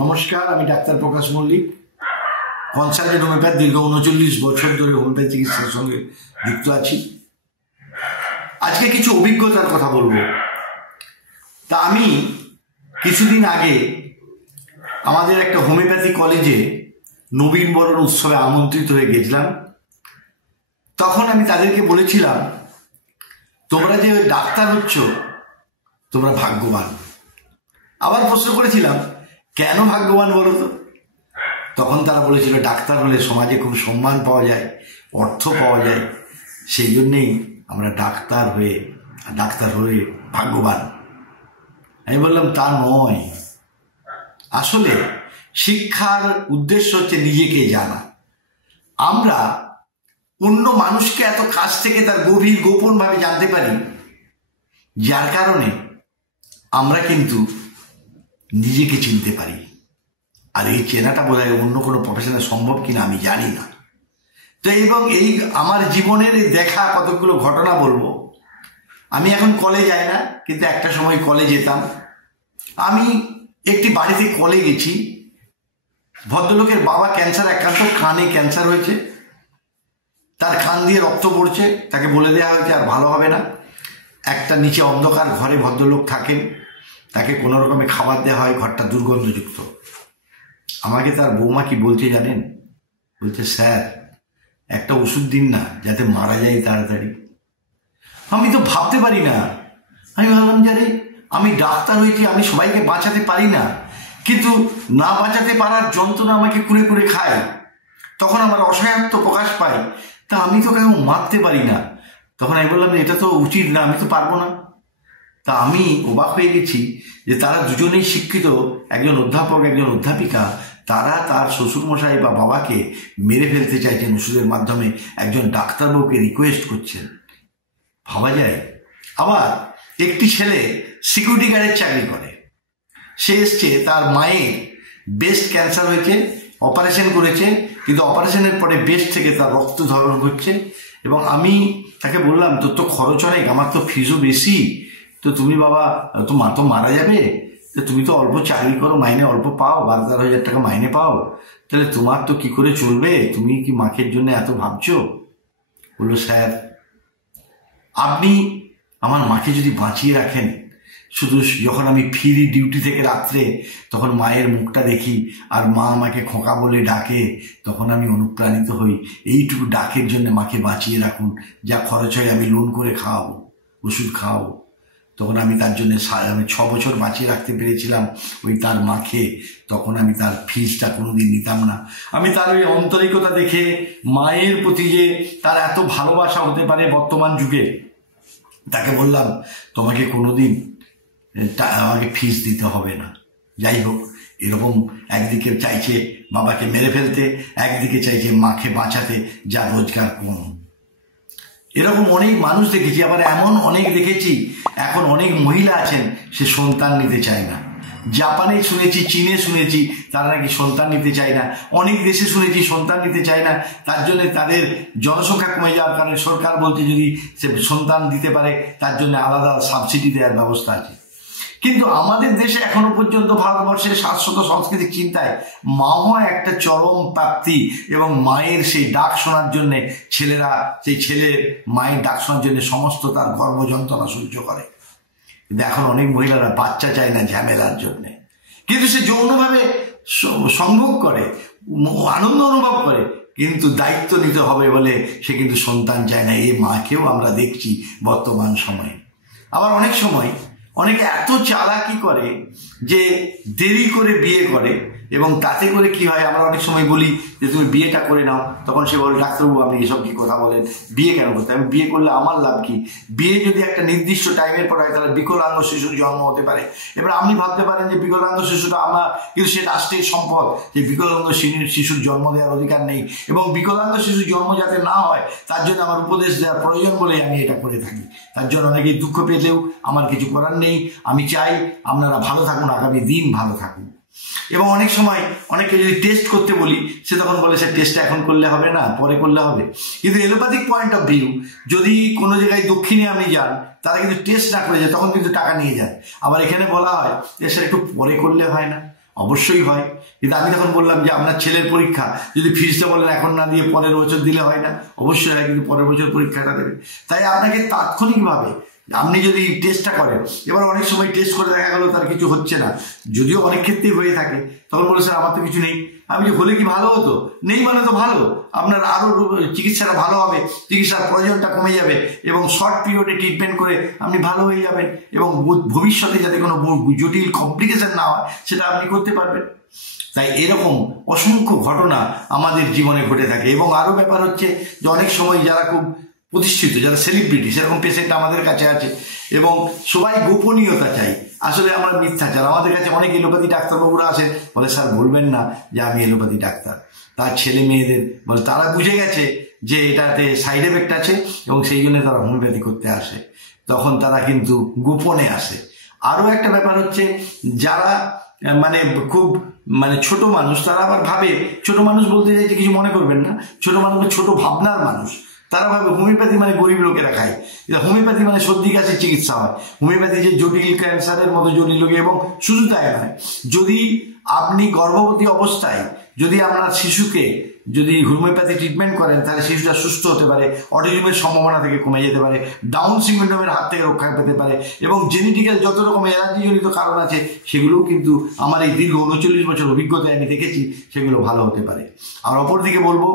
নমস্কার, আমি ডাক্তার প্রকাশ Mallick, consultant homeopath. দীর্ঘ ৩৯ বছর ধরে হোমিওপ্যাথি চিকিৎসার সঙ্গে যুক্ত আছি। আজকে কিছু অভিজ্ঞতার কথা বলবো। তা আমি কিছুদিন আগে আমাদের একটা হোমিওপ্যাথি কলেজে নবীনবরণ উৎসবে আমন্ত্রিত হয়ে গেছিলাম। তখন আমি তাদেরকে বলেছিলাম, তোমরা যে ডাক্তার হচ্ছ তোমরা ভাগ্যবান। আবার প্রশ্ন করেছিলাম, কেন ভাগ্যবান বলো তো? তখন তারা বলেছিল, ডাক্তার হলে সমাজে খুব সম্মান পাওয়া যায়, অর্থ পাওয়া যায়, সেই জন্যেই আমরা ডাক্তার হয়ে ভাগ্যবান। আমি বললাম, তা নয়। আসলে শিক্ষার উদ্দেশ্য হচ্ছে নিজেকে জানা। আমরা অন্য মানুষকে এত কাছ থেকে তার গভীর গোপনভাবে জানতে পারি, যার কারণে আমরা কিন্তু নিজেকে চিনতে পারি। আর এই চেনাটা বোধহয় অন্য কোনো প্রফেশনে সম্ভব কিনা আমি জানি না। তো এবং এই আমার জীবনের দেখা কতগুলো ঘটনা বলবো। আমি এখন কলে যাই না, কিন্তু একটা সময় কলে যেতাম। আমি একটি বাড়িতে কলে গেছি। ভদ্রলোকের বাবা ক্যান্সার আক্রান্ত, কানে ক্যান্সার হয়েছে, তার কান দিয়ে রক্ত পড়ছে। তাকে বলে দেওয়া হয়েছে আর ভালো হবে না। একটা নিচে অন্ধকার ঘরে ভদ্রলোক থাকেন, তাকে কোনো রকমে খাবার দেওয়া হয়, ঘরটা দুর্গন্ধযুক্ত। আমাকে তার বৌমা কি বলছে জানেন? বলছে, স্যার একটা ওষুধ দিন না, যাতে মারা যায় তাড়াতাড়ি। আমি তো ভাবতে পারি না। আমি ভাবলাম, যারে আমি ডাক্তার হয়েছি, আমি সবাইকে বাঁচাতে পারি না, কিন্তু না বাঁচাতে পারার যন্ত্রণা আমাকে কুড়ে কুড়ে খায়। তখন আমার অসহায়ত্ব প্রকাশ পায়। তা আমি তো কেউ মারতে পারি না। তখন আমি বললাম, এটা তো উচিত না, আমি তো পারবো না। তা আমি অবাক হয়ে গেছি যে তারা দুজনেই শিক্ষিত, একজন অধ্যাপক একজন অধ্যাপিকা। তারা তার শ্বশুরমশাই বা বাবাকে মেরে ফেলতে চাইছেন ওষুধের মাধ্যমে, একজন ডাক্তারবাবুকে রিকোয়েস্ট করছেন। ভাবা যায়। আবার একটি ছেলে সিকিউরিটি গার্ডের চাকরি করে। সে এসছে, তার মায়ের ব্রেস্ট ক্যান্সার হয়েছে, অপারেশন করেছে, কিন্তু অপারেশনের পরে ব্রেস্ট থেকে তার রক্ত ধরন হচ্ছে। এবং আমি তাকে বললাম, তোর তো খরচ অনেক, আমার তো ফিজও বেশি, তো তুমি বাবা, তো মা তো মারা যাবে, তো তুমি তো অল্প চাকরি করো, মাইনে অল্প পাও, 12-13 হাজার টাকা মাইনে পাও, তাহলে তোমার তো কি করে চলবে? তুমি কি মাখের জন্য এত ভাবছো? বললো, স্যার আপনি আমার মাকে যদি বাঁচিয়ে রাখেন, শুধু যখন আমি ফিরি ডিউটি থেকে রাত্রে, তখন মায়ের মুখটা দেখি আর মা আমাকে খোকা বলে ডাকে, তখন আমি অনুপ্রাণিত হই। এইটুকু ডাকের জন্য মাকে বাঁচিয়ে রাখুন, যা খরচ হয় আমি লোন করে খাওয়াবো, ওষুধ খাওয়াবো। তখন আমি তার জন্য 6 বছর বাঁচিয়ে রাখতে পেরেছিলাম ওই তার মাকে। তখন আমি তার ফিজটা কোনোদিন নিতাম না। আমি তার ওই আন্তরিকতা দেখে, মায়ের প্রতি যে তার এত ভালোবাসা হতে পারে বর্তমান যুগে, তাকে বললাম, তোমাকে কোনোদিন আমাকে ফিস দিতে হবে না। যাই হোক, এরকম একদিকে চাইছে বাবাকে মেরে ফেলতে, একদিকে চাইছে মাকে বাঁচাতে, যা রোজগার কম। এরকম অনেক মানুষ দেখেছি। আবার এমন অনেক দেখেছি, এখন অনেক মহিলা আছেন, সে সন্তান নিতে চায় না। জাপানে শুনেছি, চীনে শুনেছি, তারা নাকি সন্তান নিতে চায় না। অনেক দেশে শুনেছি সন্তান নিতে চায় না, তার জন্য তাদের জনসংখ্যা কমে যাওয়ার কারণে সরকার বলছে যদি সে সন্তান দিতে পারে তার জন্য আলাদা সাবসিডি দেওয়ার ব্যবস্থা আছে। কিন্তু আমাদের দেশে এখনো পর্যন্ত, ভারতবর্ষের শাশ্বত সাংস্কৃতিক চিন্তায় মা হওয়া একটা চরম প্রাপ্তি, এবং মায়ের সেই ডাক শোনার জন্যে ছেলেরা, সেই ছেলের মায়ের ডাক শোনার জন্য সমস্ত তার গর্ভ যন্ত্রণা সহ্য করে। কিন্তু এখন অনেক মহিলারা বাচ্চা চায় না ঝামেলার জন্যে, কিন্তু সে যৌনভাবে সম্ভোগ করে, আনন্দ অনুভব করে, কিন্তু দায়িত্ব নিতে হবে বলে সে কিন্তু সন্তান চায় না। এই মাকেও আমরা দেখছি বর্তমান সময়ে। আবার অনেক সময় অনেকে এত চালাকি করে যে দেরি করে বিয়ে করে, এবং তাতে করে কি হয়, আমরা অনেক সময় বলি যে তুমি বিয়েটা করে নাও, তখন সে বলে, ডাক্তারবাবু আপনি এসব কি কথা বলেন, বিয়ে কেন করতে? আমি বিয়ে করলে আমার লাভ কি? বিয়ে যদি একটা নির্দিষ্ট টাইমের পর হয়, তাহলে বিকলাঙ্গ শিশুর জন্ম হতে পারে। এবার আপনি ভাবতে পারেন যে বিকলাঙ্গ শিশুটা আমার, কিন্তু সে রাষ্ট্রের সম্পদ, যে বিকলাঙ্গ শিশুর জন্ম দেওয়ার অধিকার নেই, এবং বিকলাঙ্গ শিশুর জন্ম যাতে না হয় তার জন্য আমার উপদেশ দেওয়ার প্রয়োজন বলে আমি এটা করে থাকি। তার জন্য অনেকেই দুঃখ পেলেও আমার কিছু করার নেই। আমি চাই আপনারা ভালো থাকুন, আগামী দিন ভালো থাকুন। এবং অনেক সময় অনেকে যদি টেস্ট করতে বলি, সে তখন বলে সে টেস্টটা এখন করলে হবে না, পরে করলে হবে। কিন্তু এলোপ্যাথিক পয়েন্ট অফ ভিউ, যদি কোনো জায়গায় দক্ষিণে আপনি যান, তারা কিন্তু টেস্ট না করে যায়, তখন কিন্তু টাকা নিয়ে যায়। আবার এখানে বলা হয় যে স্যার একটু পরে করলে হয় না, অবশ্যই হয়, কিন্তু আমি তখন বললাম যে আপনার ছেলের পরীক্ষা যদি ফিজটা বলেন এখন না দিয়ে পরের বছর দিলে হয় না? অবশ্যই হয়, কিন্তু পরের বছর পরীক্ষাটা দেবে। তাই আপনাকে তাৎক্ষণিকভাবে আপনি যদি টেস্টটা করেন, এবার অনেক সময় টেস্ট করে দেখা গেল তার কিছু হচ্ছে না, যদিও অনেক ক্ষেত্রেই হয়ে থাকে, তখন বলে স্যার আমার তো কিছু নেই। আমি যে হলে কি ভালো হতো? নেই মানে তো ভালো, আপনার আরও চিকিৎসাটা ভালো হবে, চিকিৎসার প্রয়োজনটা কমে যাবে এবং শর্ট পিরিয়ডে ট্রিটমেন্ট করে আপনি ভালো হয়ে যাবেন এবং ভবিষ্যতে যাতে কোনো জটিল কমপ্লিকেশন না হয় সেটা আপনি করতে পারবেন। তাই এরকম অসংখ্য ঘটনা আমাদের জীবনে ঘটে থাকে। এবং আরও ব্যাপার হচ্ছে যে অনেক সময় যারা খুব প্রতিষ্ঠিত, যারা সেলিব্রিটি, সেরকম পেশেন্ট আমাদের কাছে আছে এবং সবাই গোপনীয়তা চাই। আসলে আমরা মিথ্যাচার, আমাদের কাছে অনেক এলোপ্যাথি ডাক্তারবাবুরা আসে, বলে স্যার বলবেন না যে আমি এলোপ্যাথি ডাক্তার। তার ছেলে মেয়েদের বলে তারা বুঝে গেছে যে এটাতে সাইড এফেক্ট আছে এবং সেই জন্য তারা হোমিওপ্যাথি করতে আসে, তখন তারা কিন্তু গোপনে আসে। আরও একটা ব্যাপার হচ্ছে যারা খুব ছোট মানুষ, তারা আবার ভাবে, ছোট মানুষ বলতে চাইছে কিছু মনে করবেন না, ছোট মানুষ ছোট ভাবনার মানুষ, তারা ভাবে হোমিওপ্যাথি মানে গরিব লোকেরা খায়, হোমিওপ্যাথি মানে সর্দি কাশির চিকিৎসা হয়, হোমিওপ্যাথি যে জটিল ক্যান্সারের মতো জটিল রোগী। এবং শুধু তাই নয়, যদি আপনি গর্ভবতী অবস্থায় যদি আপনার শিশুকে যদি হোমিওপ্যাথি ট্রিটমেন্ট করেন তাহলে শিশুটা সুস্থ হতে পারে, অটিজমের সম্ভাবনা থেকে কমে যেতে পারে, ডাউন সিনড্রোমের হাত থেকে রক্ষা পেতে পারে এবং জেনেটিক্যাল যত রকম অ্যালার্জিজনিত কারণ আছে সেগুলোও কিন্তু আমার এই দীর্ঘ 39 বছর অভিজ্ঞতায় আমি দেখেছি সেগুলো ভালো হতে পারে। আর অপরদিকে বলবো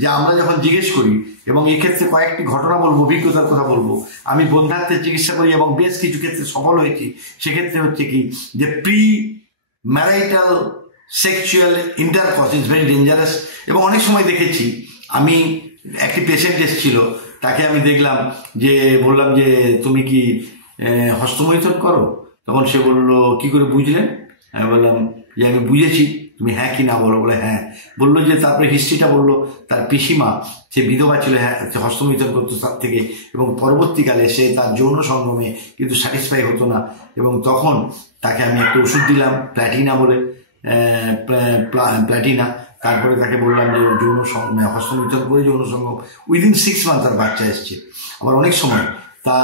যে আমরা যখন জিজ্ঞেস করি, এবং এক্ষেত্রে কয়েকটি ঘটনা বলবো, অভিজ্ঞতার কথা বলবো, আমি বন্ধ্যাত্বের চিকিৎসা করি এবং বেশ কিছু ক্ষেত্রে সফল হয়েছি। সেক্ষেত্রে হচ্ছে কি যে premarital sexual intercourse is very dangerous. এবং অনেক সময় দেখেছি, আমি একটি পেশেন্ট এসেছিল, তাকে আমি দেখলাম যে বললাম যে তুমি কি হস্তমৈথুন করো? তখন সে বললো কি করে বুঝলেন? আমি বললাম যে আমি বুঝেছি, তুমি হ্যাঁ কি না বলো। বলে হ্যাঁ। বললো যে তারপরে হিস্ট্রিটা বললো, তার পিসিমা সে বিধবা ছিল, হ্যাঁ হস্তমৈথুন করতো তার থেকে, এবং পরবর্তীকালে সে তার যৌন সঙ্গমে কিন্তু স্যাটিসফাই হতো না, এবং তখন তাকে আমি একটা ওষুধ দিলাম প্ল্যাটিনা বলে, প্ল্যাটিনা। তারপরে তাকে বললাম যে যৌন হস্তমৈথুন করে যৌন সঙ্গম, উইদিন 6 মান্থ তার বাচ্চা এসছে। আবার অনেক সময় তা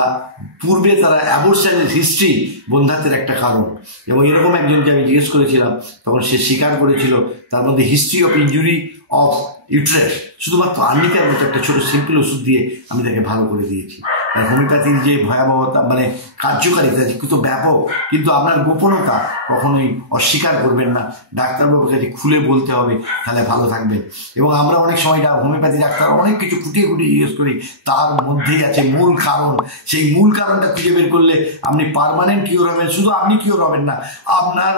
পূর্বে তারা অ্যাবর্শনের হিস্ট্রি বন্ধ্যাত্বের একটা কারণ, এবং এরকম একজনকে আমি জিজ্ঞেস করেছিলাম, তখন সে স্বীকার করেছিল তার মধ্যে history of injury of uterus, শুধুমাত্র আর্নিকার মতো একটা ছোটো সিম্পল ওষুধ দিয়ে আমি তাকে ভালো করে দিয়েছি। হোমিওপ্যাথির যে ভয়াবহতা কার্যকারিতা কিন্তু ব্যাপক, কিন্তু আপনার গোপনতা কখনোই অস্বীকার করবেন না, ডাক্তারবাবুর কাছে খুলে বলতে হবে, তাহলে ভালো থাকবেন। এবং আমরা অনেক সময় হোমিওপ্যাথি ডাক্তার অনেক কিছু খুঁটিয়ে খুঁটিয়ে জিজ্ঞেস করি, তার মধ্যেই আছে মূল কারণ। সেই মূল কারণটা খুঁজে বের করলে আপনি পার্মানেন্ট কিওর হবেন। শুধু আপনি কিওর হবেন না, আপনার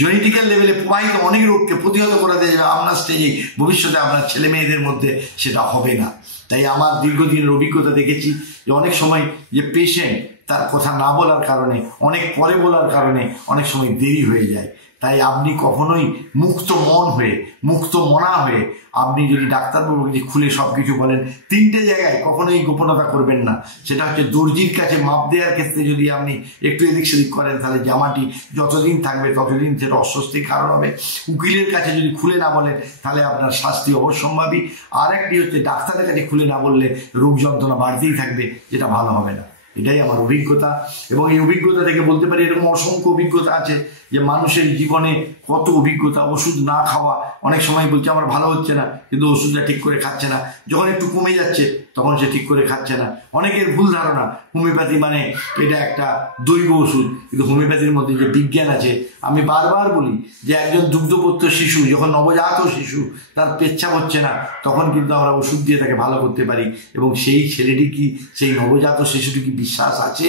জেনেটিক্যাল লেভেলে প্রবাহিত অনেক রোগকে প্রতিহত করা যায় যাবে আপনার স্টেজে, ভবিষ্যতে আপনার ছেলে মেয়েদের মধ্যে সেটা হবে না। তাই আমার দীর্ঘদিনের অভিজ্ঞতা দেখেছি যে অনেক সময় যে পেশেন্ট তার কথা না বলার কারণে, অনেক পরে বলার কারণে অনেক সময় দেরি হয়ে যায়। তাই আপনি কখনোই মুক্ত মন হয়ে, মুক্ত মনা হয়ে আপনি যদি ডাক্তারবাবুকে খুলে সব কিছু বলেন, 3টে জায়গায় কখনোই গোপনতা করবেন না। সেটা হচ্ছে দর্জির কাছে মাপ দেওয়ার ক্ষেত্রে যদি আপনি একটু এদিক সেদিক করেন তাহলে জামাটি যতদিন থাকবে ততদিন সেটা অস্বস্তির কারণ হবে। উকিলের কাছে যদি খুলে না বলেন তাহলে আপনার শাস্তি অবশ্যম্ভাবী। আর একটি হচ্ছে ডাক্তারের কাছে খুলে না বললে রোগ যন্ত্রণা বাড়তেই থাকবে, যেটা ভালো হবে না। এটাই আমার অভিজ্ঞতা, এবং এই অভিজ্ঞতা থেকে বলতে পারি এরকম অসংখ্য অভিজ্ঞতা আছে যে মানুষের জীবনে কত অভিজ্ঞতা। ওষুধ না খাওয়া, অনেক সময় বলছে আমার ভালো হচ্ছে না, কিন্তু ওষুধটা ঠিক করে খাচ্ছে না, যখন একটু কমে যাচ্ছে তখন সে ঠিক করে খাচ্ছে না। অনেকের ভুল ধারণা হোমিওপ্যাথি মানে এটা একটা দৈব ওষুধ, কিন্তু হোমিওপ্যাথির মধ্যে যে বিজ্ঞান আছে, আমি বারবার বলি যে একজন দুগ্ধপোষ্য শিশু যখন নবজাত শিশু তার পেচ্ছাপ হচ্ছে না, তখন কিন্তু আমরা ওষুধ দিয়ে তাকে ভালো করতে পারি। এবং সেই ছেলেটি কি, সেই নবজাত শিশুটি কি বিশ্বাস আছে?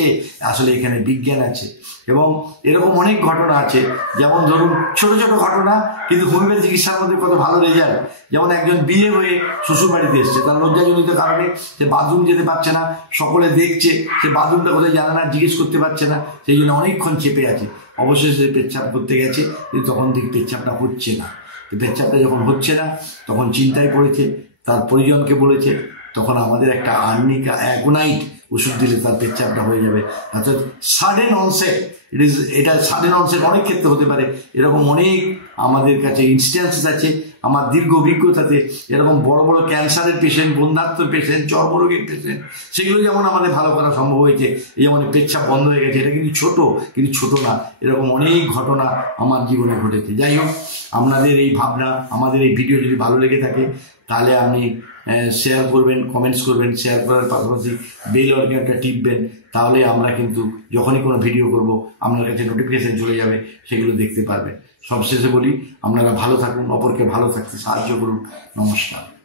আসলে এখানে বিজ্ঞান আছে। এবং এরকম অনেক ঘটনা আছে, যেমন ধরুন ছোট ছোট ঘটনা, কিন্তু হোমিওপ্যাথি চিকিৎসার মধ্যে কত ভালো রেজাল্ট। যেমন একজন বিয়ে হয়ে শ্বশুর বাড়িতে এসছে, তার লজ্জাজনিত কারণে সে বাথরুম যেতে পারছে না, সকলে দেখছে, সে বাথরুমটা কোথায় জানে না, জিজ্ঞেস করতে পারছে না, সেই জন্য অনেকক্ষণ চেপে আছে। অবশেষে সে পেচ্ছাপ করতে গেছে, কিন্তু তখন দেখি পেচ্ছাপটা হচ্ছে না। পেচ্ছাপটা যখন হচ্ছে না তখন চিন্তায় পড়েছে, তার পরিজনকে বলেছে, তখন আমাদের একটা আর্নিকা অ্যাগোনাইট ওষুধ দিলে তার পেচ্ছাপটা হয়ে যাবে। অর্থাৎ সাডেন অনসেট, এটা সাডেন অনসেট অনেক ক্ষেত্রে হতে পারে। এরকম অনেক আমাদের কাছে ইনস্ট্যান্সেস আছে, আমার দীর্ঘ অভিজ্ঞতাতে এরকম বড় বড় ক্যান্সারের পেশেন্ট, বন্ধাত্ম পেশেন্ট, চর্মরোগের পেশেন্ট, সেগুলো যেমন আমাদের ভালো করা সম্ভব হয়েছে। এই যেমন পেচ্ছাপ বন্ধ হয়ে গেছে, এটা কিন্তু ছোট না, এরকম অনেক ঘটনা আমার জীবনে ঘটেছে। যাই হোক, আপনাদের এই ভাবনা, আমাদের এই ভিডিও যদি ভালো লেগে থাকে তাহলে আপনি শেয়ার করবেন, কমেন্টস করবেন, শেয়ার করার পাশাপাশি বেল আইকনটা টিপবেন। তাহলে আমরা কিন্তু যখনই কোনো ভিডিও করব আপনার কাছে নোটিফিকেশন চলে যাবে, সেগুলো দেখতে পারবেন। সবশেষে বলি, আপনারা ভালো থাকুন, অপরকে ভালো থাকতে সাহায্য করুন। নমস্কার।